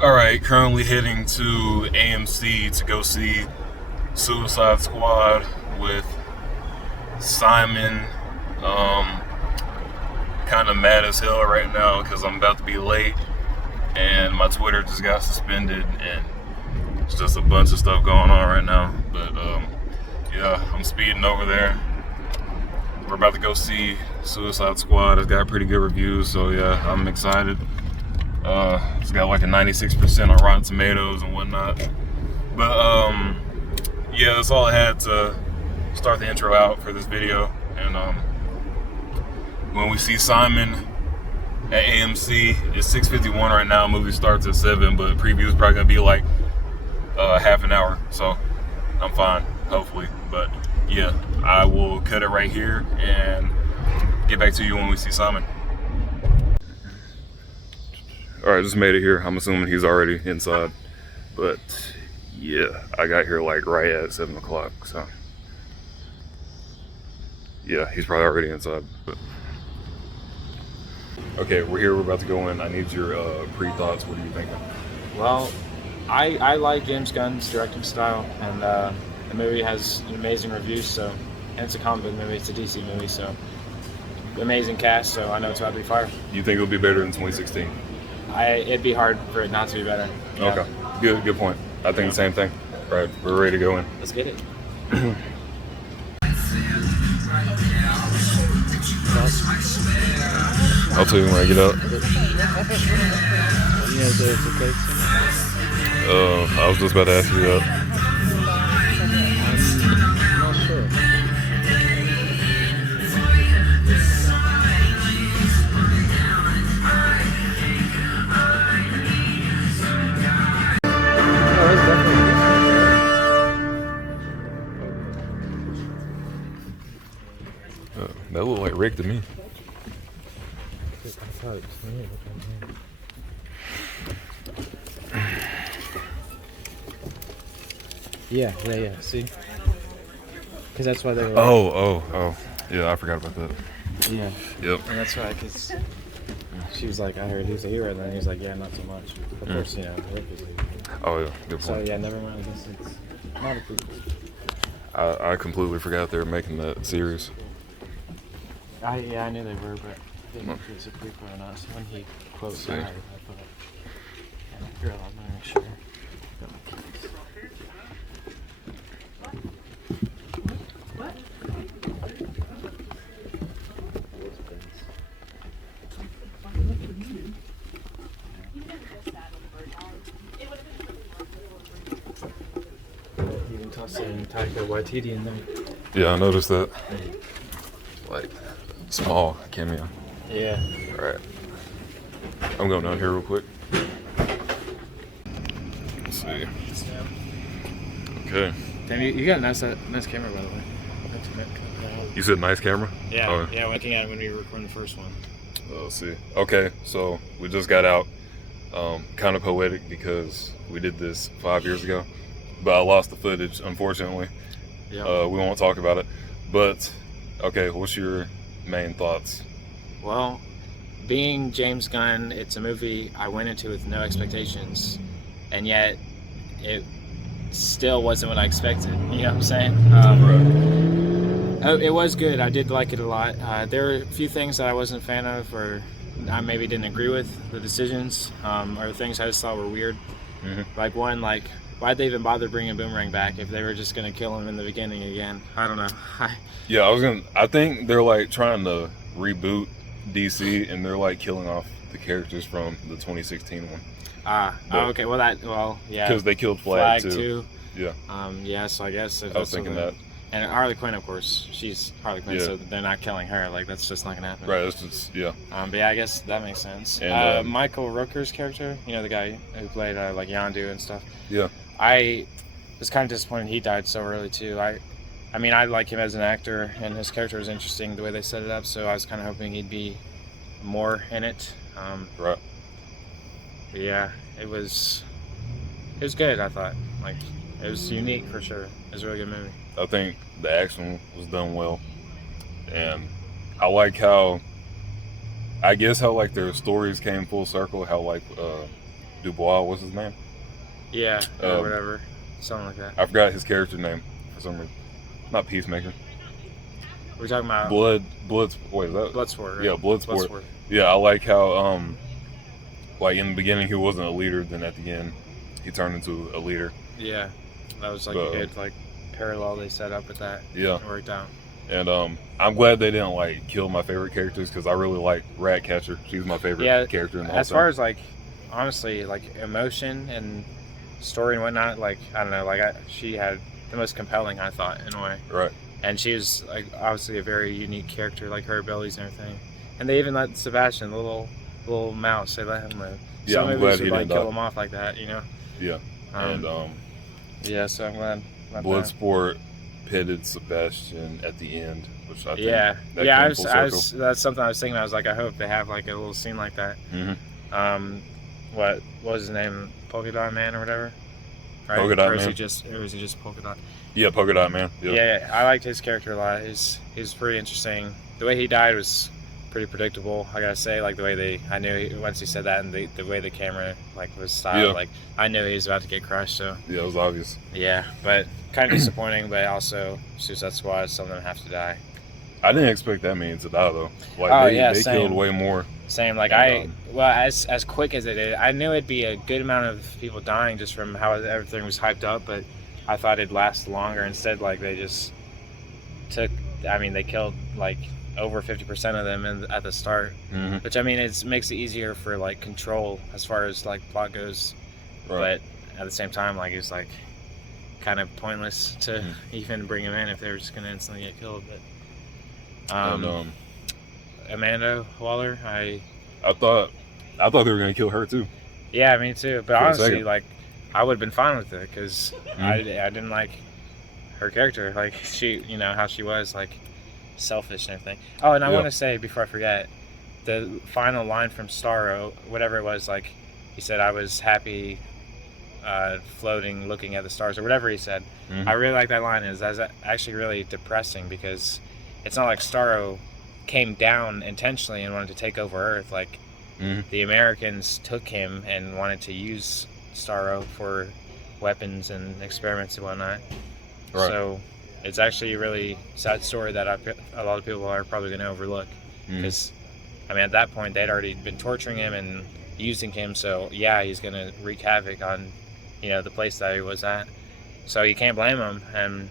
Alright, currently heading to AMC to go see Suicide Squad with Simon. Kind of mad as hell right now because I'm about to be late and my Twitter just got suspended and it's just a bunch of stuff going on right now. But yeah, I'm speeding over there. We're about to go see Suicide Squad. It's got pretty good reviews, so yeah, I'm excited. It's got like a 96% on Rotten Tomatoes and whatnot. But yeah, that's all I had to start the intro out for this video. And when we see Simon at AMC, it's 6:51 right now. Movie starts at 7, but preview is probably gonna be like half an hour, so I'm fine, hopefully. But yeah, I will cut it right here and get back to you when we see Simon. Alright, just made it here. I'm assuming he's already inside. But yeah, I got here like right at 7 o'clock, so yeah, he's probably already inside. But okay, we're here, we're about to go in. I need your pre-thoughts. What are you thinking? Well, I like James Gunn's directing style, and the movie has amazing reviews. So, and it's a comic book movie, it's a DC movie, so amazing cast. So I know it's about to be fire. You think it'll be better than 2016? It'd be hard for it not to be better. Yeah. Okay, good point. I think the same thing. All right, we're ready to go in. Let's get it. I'll tell you when I get out. I was just about to ask you that. I'm not sure. That looked like Rick to me. Yeah. See, because that's why they were. Oh. Yeah, I forgot about that. Yeah. Yep. And that's right, because she was like, I heard he was a hero, and then he was like, yeah, not so much. Of course, you know, Rick is a hero. Oh yeah, good So point. yeah, never mind. I guess it's not a prequel. I completely forgot they were making that series. I knew they were, but I didn't know if it was a prequel or not. So when he quotes See. died, I thought, yeah, girl, I'm gonna make sure. Got my keys. Even tossing Taika Waititi in there. Yeah, I noticed that. Like, small cameo. Yeah. Alright. I'm going down here real quick. Let's see. Okay. Damn, you got a nice camera, by the way. You said nice camera? Yeah, Oh. yeah, looking at it when we were recording the first one. Let's see. Okay, so we just got out. Kind of poetic because we did this 5 years ago, but I lost the footage, unfortunately. Yeah. We won't talk about it. But, okay, what's your main thoughts? Well, being James Gunn, it's a movie I went into with no expectations, and yet it still wasn't what I expected. You know what I'm saying? It was good. I did like it a lot. There were a few things that I wasn't a fan of, or I maybe didn't agree with the decisions, or things I just thought were weird. Mm-hmm. Like one, like why'd they even bother bringing Boomerang back if they were just gonna kill him in the beginning again? I don't know. Yeah, I think they're like trying to reboot DC and they're like killing off the characters from the 2016 one. Okay. Well, yeah. Because they killed Flag too. too. Yeah. Yeah. So I guess I was thinking that. And Harley Quinn, of course, she's Harley Quinn, Yeah. so they're not killing her. Like that's just not gonna happen. Right, that's just, yeah. But yeah, I guess that makes sense. And, Michael Rooker's character, you know, the guy who played like Yondu and stuff. Yeah. I was kind of disappointed he died so early too. I mean, I like him as an actor, and his character was interesting the way they set it up. So I was kind of hoping he'd be more in it. Right. But yeah, it was good. I thought it was unique for sure. It was a really good movie. I think the action was done well, and I like how, I guess how like their stories came full circle. How like Dubois, what's his name? Yeah, or whatever, something like that. I forgot his character name for some reason. Not Peacemaker. We're talking about Wait, is that Bloodsport, right? Yeah, Bloodsport. Yeah, I like how like in the beginning he wasn't a leader, then at the end he turned into a leader. Yeah, that was like a good like parallel they set up with that. Yeah, it worked out. And I'm glad they didn't like kill my favorite characters because I really like Ratcatcher. She's my favorite character in the whole as far as like honestly like emotion and story and whatnot, like I don't know, like she had the most compelling, I thought, in a way. Right. And she was like obviously a very unique character, like her abilities and everything. And they even let Sebastian, the little mouse, they let him live. Yeah, some I'm movies glad he would like didn't kill die. him off like that, you know. Yeah. And yeah, so I'm glad. Bloodsport pitted Sebastian at the end, which I think I was that's something I was thinking. I was like, I hope they have like a little scene like that. Mm-hmm. What was his name? Polka Dot Man or whatever. Right? Polka Dot Man. Man. Or was he just Polka Dot? Yeah, Polka Dot Man. Yeah, I liked his character a lot. He was pretty interesting. The way he died was pretty predictable, I gotta say. Like the way I knew once he said that, and the way the camera like was styled, like I knew he was about to get crushed. So yeah, it was obvious. Yeah, but kind of disappointing. But also, Suicide Squad, some of them have to die. I didn't expect that many to die though. Like they killed way more. Same. Like as quick as it did, I knew it'd be a good amount of people dying just from how everything was hyped up, but I thought it'd last longer. Instead, like they just took. I mean, they killed like over 50% of them at the start, which I mean, it makes it easier for like control as far as like plot goes. Right. But at the same time, like it's like kind of pointless to even bring him in if they were just gonna instantly get killed. But Amanda Waller, I thought they were gonna kill her too. Yeah, me too. But honestly, like I would have been fine with it because I didn't like her character, like she, you know, how she was like selfish and everything. Oh, and I want to say before I forget, the final line from Starro, whatever it was, like he said, "I was happy, floating, looking at the stars," or whatever he said. I really like that line. That's actually really depressing because it's not like Starro came down intentionally and wanted to take over Earth. Like the Americans took him and wanted to use Starro for weapons and experiments and whatnot. Right. So it's actually a really sad story that a lot of people are probably going to overlook because, I mean, at that point they'd already been torturing him and using him. So yeah, he's going to wreak havoc on, you know, the place that he was at. So you can't blame him. And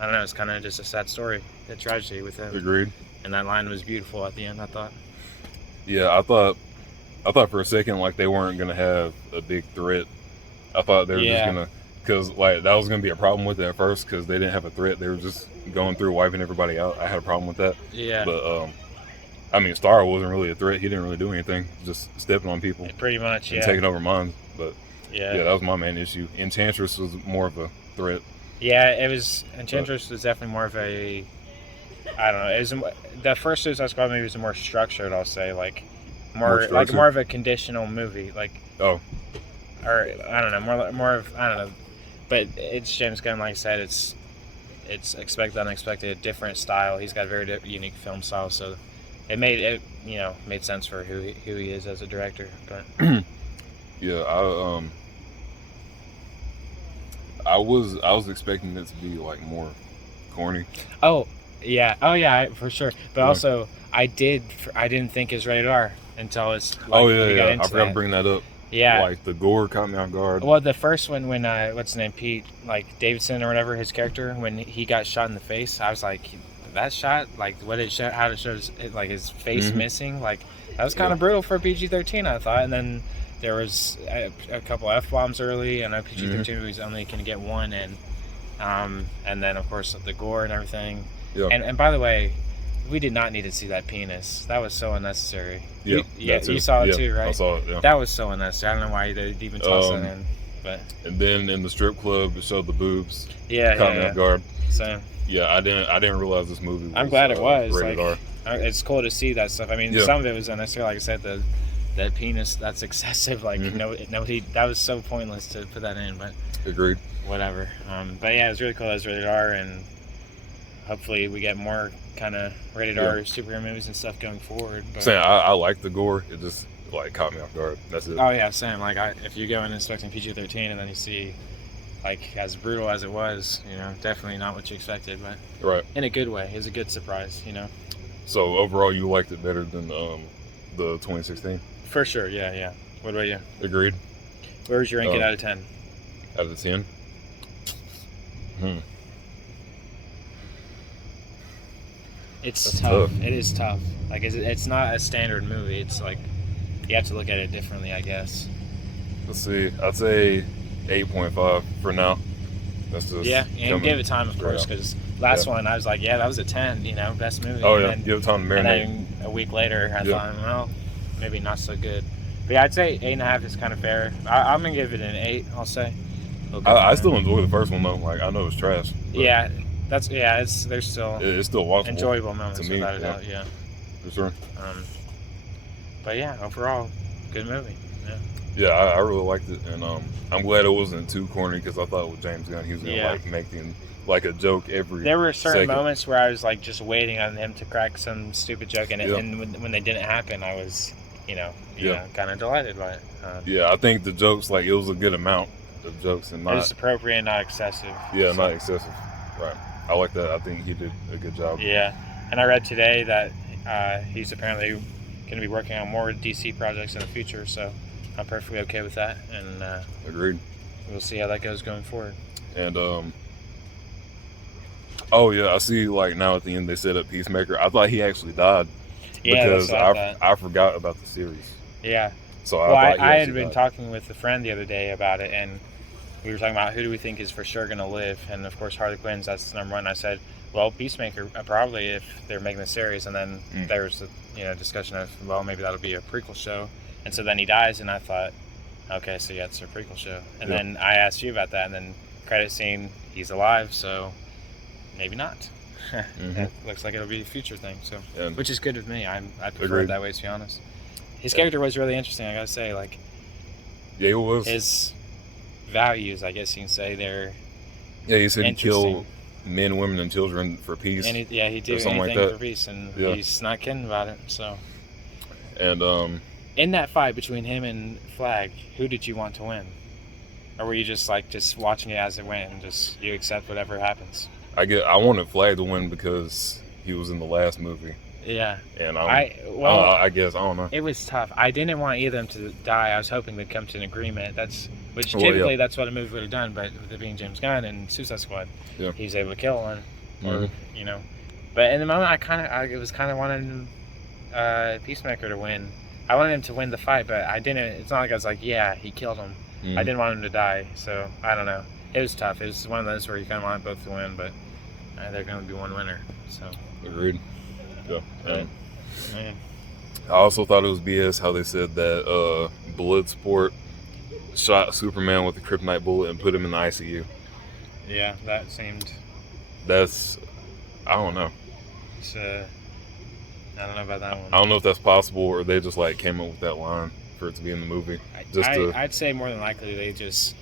I don't know, it's kind of just a sad story, a tragedy with him. Agreed. And that line was beautiful at the end, I thought. Yeah, I thought for a second like they weren't going to have a big threat. I thought they were just going to. Because like that was gonna be a problem with it at first because they didn't have a threat. They were just going through wiping everybody out. I had a problem with that. Yeah. But I mean, Starro wasn't really a threat. He didn't really do anything. Just stepping on people. Pretty much. And taking over mines. But yeah, that was my main issue. Enchantress was more of a threat. Yeah, it was. Enchantress was definitely more of a. I don't know. It was the first Suicide Squad movie was more structured. I'll say like more of a conditional movie. Like or I don't know. More of I don't know. But it's James Gunn, like I said, it's expected, unexpected, different style. He's got a very unique film style, so it made sense for who he is as a director. But yeah, I was expecting it to be like more corny. Oh yeah, for sure. But also, I didn't think it was rated R until it's. Like, I forgot to bring that up. Yeah, like the gore caught me off guard. Well, the first one when what's his name, Pete, like Davidson or whatever, his character, when he got shot in the face, I was like, that shot, like what it showed, how it shows, like his face missing, like that was kind of brutal for PG-13, I thought. And then there was a couple F-bombs early, and PG-13 movies only can get one, and then of course the gore and everything. Yeah. And by the way, we did not need to see that penis. That was so unnecessary. Yeah, you saw it too, right? I saw it. Yeah. That was so unnecessary. I don't know why they even tossed that in. But and then in the strip club, it showed the boobs. Yeah, caught me off guard. Same. Yeah, I didn't realize this movie was. I'm glad it was rated R. It's cool to see that stuff. I mean, some of it was unnecessary. Like I said, the penis, that's excessive. Like that was so pointless to put that in. But agreed. Whatever. But yeah, it was really cool. It was rated R, and hopefully we get more kind of rated R superhero movies and stuff going forward. But I like the gore. It just like caught me off guard. That's it. Oh yeah, same. Like if you go in expecting PG-13 and then you see, like, as brutal as it was, definitely not what you expected, but Right. in a good way. It was a good surprise, So overall, you liked it better than the 2016. For sure. Yeah. What about you? Agreed. Where would you rank it out of 10? Out of 10. It's That's tough. tough. It is tough. Like it's not a standard movie. It's like you have to look at it differently, I guess. Let's see. I'd say 8.5 for now. That's just and give it time, of course, because last one I was like, yeah, that was a 10. Best movie. Oh and yeah, then, give it time to and marinate. then a week later, I thought, well, maybe not so good. But yeah, I'd say 8.5 is kind of fair. I'm gonna give it an 8. I'll say. I still enjoy the first one though. Like I know it's trash. Yeah, there's still It's still watchable. enjoyable moments to me, without a doubt. Yeah. For sure. But yeah, overall, good movie. Yeah, I really liked it, and I'm glad it wasn't too corny because I thought with James Gunn he was gonna like making like a joke every. There were certain second. moments where I was like just waiting on him to crack some stupid joke, and when they didn't happen, I was, kind of delighted by it. Yeah, I think the jokes, like, it was a good amount of jokes and It not. was appropriate, not excessive. Yeah, So, not excessive. Right. I like that. I think he did a good job. Yeah, and I read today that he's apparently going to be working on more DC projects in the future, so I'm perfectly okay with that, and Agreed. we'll see how that goes going forward. And oh yeah, I see. Like now at the end they set up Peacemaker. I thought he actually died Yeah, because that's what I thought. I forgot about the series. Yeah. So Well, I thought I had actually been died. talking with a friend the other day about it, and we were talking about who do we think is for sure going to live, and of course Harley Quinn's, that's number one. I said, well, Peacemaker probably, if they're making the series, and then there was a discussion of, well, maybe that'll be a prequel show, and so then he dies, and I thought, okay, so yeah, it's a prequel show, and then I asked you about that, and then credit scene, he's alive, so maybe not. It looks like it'll be a future thing, so And- which is good with me. I prefer Agreed. it that way, to be honest. His character was really interesting, I gotta say. Like, Yeah, it was. his values, I guess you can say, they're Yeah, he said he killed interesting. men, women, and children for peace. he did anything something like that. for peace, and Yeah. he's not kidding about it. So, And in that fight between him and Flag, who did you want to win, or were you just watching it as it went and just you accept whatever happens? I wanted Flag to win because he was in the last movie, Yeah, and I guess I don't know. it was tough. I didn't want either of them to die. I was hoping they'd come to an agreement. Which Well, yeah. typically that's what a movie would have done, but with it being James Gunn and Suicide Squad, Yeah. he was able to kill one, or But in the moment, it was kind of wanting Peacemaker to win. I wanted him to win the fight, but I didn't. It's not like I was like, yeah, he killed him. I didn't want him to die, so I don't know. It was tough. It was one of those where you kind of want both to win, but they're going to be one winner. So. Agreed. Yeah. Right. Yeah. I also thought it was BS how they said that Bloodsport shot Superman with a kryptonite bullet and put him in the ICU. Yeah, that seemed. I don't know. I don't know about that one. I don't know if that's possible or they just like came up with that line for it to be in the movie. I'd say more than likely they just,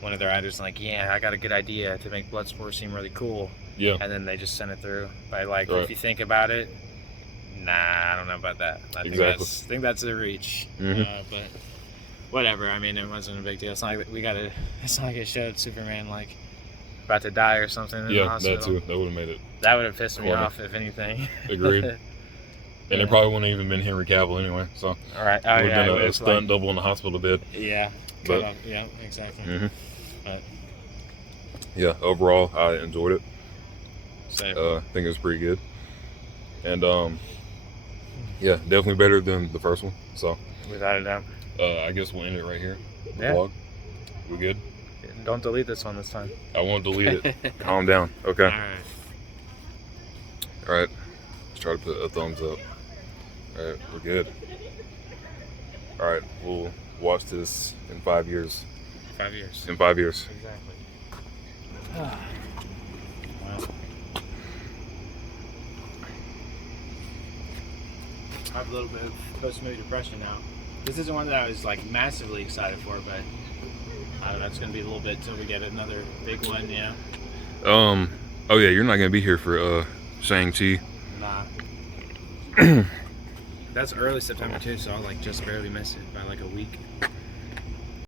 one of their actors like, yeah, I got a good idea to make Bloodsport seem really cool. Yeah. And then they just sent it through. But Right. if you think about it, nah, I don't know about that. I think that's a reach. But whatever. I mean, it wasn't a big deal. It's not like it's not like it showed Superman like about to die or something in the Yeah, hospital. that too. That would have made it. That would have pissed me Corny. off, if anything. Agreed. And Yeah. it probably wouldn't have even been Henry Cavill anyway. So All right. it would have been it a was stunt double in the hospital bed. Yeah. But- Yeah, exactly. But Yeah, overall, I enjoyed it. same. I think it was pretty good. And yeah, definitely better than the first one. So Without a doubt. I guess we'll end it right here. The Yeah. vlog. We good? Don't delete this one this time. I won't delete it. Calm down. Okay. All right. All right. Let's try to put a thumbs up. All right, we're good. All right, we'll watch this in 5 years. 5 years. In 5 years. Exactly. Wow. I have a little bit of post-movie depression now. This isn't one that I was like massively excited for, but I don't know. It's gonna be a little bit till we get another big one. Yeah. Oh yeah, you're not gonna be here for Shang-Chi. Nah. That's early September too, so I'll like just barely miss it by like a week.